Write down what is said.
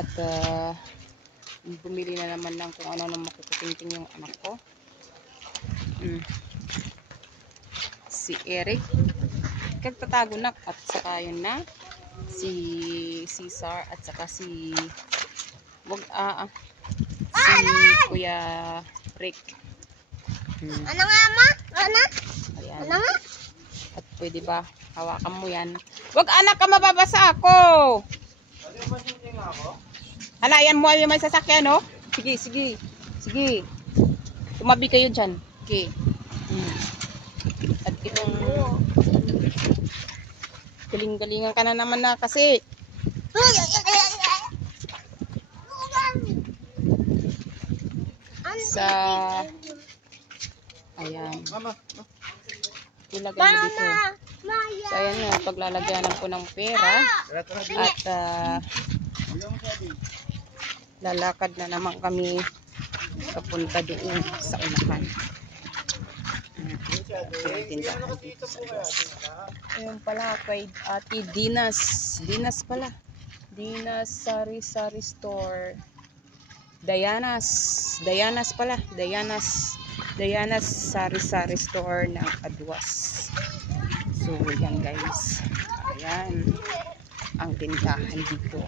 At bumili na naman ng kung ano na makukutingting yung anak ko. Si Eric kagtatago na, at saka yun na si Cesar, at saka si Kuya Rick. Ano nga ma? Ano? Ayan. Ano nga? At pwede ba hawakan mo yan? Wag anak ka, mababasa ako. Halayan mo ay may sasakyan, no? Sige, sige. Sige. Tumabi kayo dyan. Okay. At itong galing-galingan ka na naman na kasi. Sa ayan. Ilagay mo dito. So ayan nga, paglalagyanan ko ng pera. At lalakad na naman kami papunta doon sa unahan. Ayun pala kay Ate Dinas. Dinas pala. Dinas Sari-Sari Store. Dayanas pala. Dayanas Sari-Sari Store ng Aduas. So yan guys. Ayan ang tindahan dito.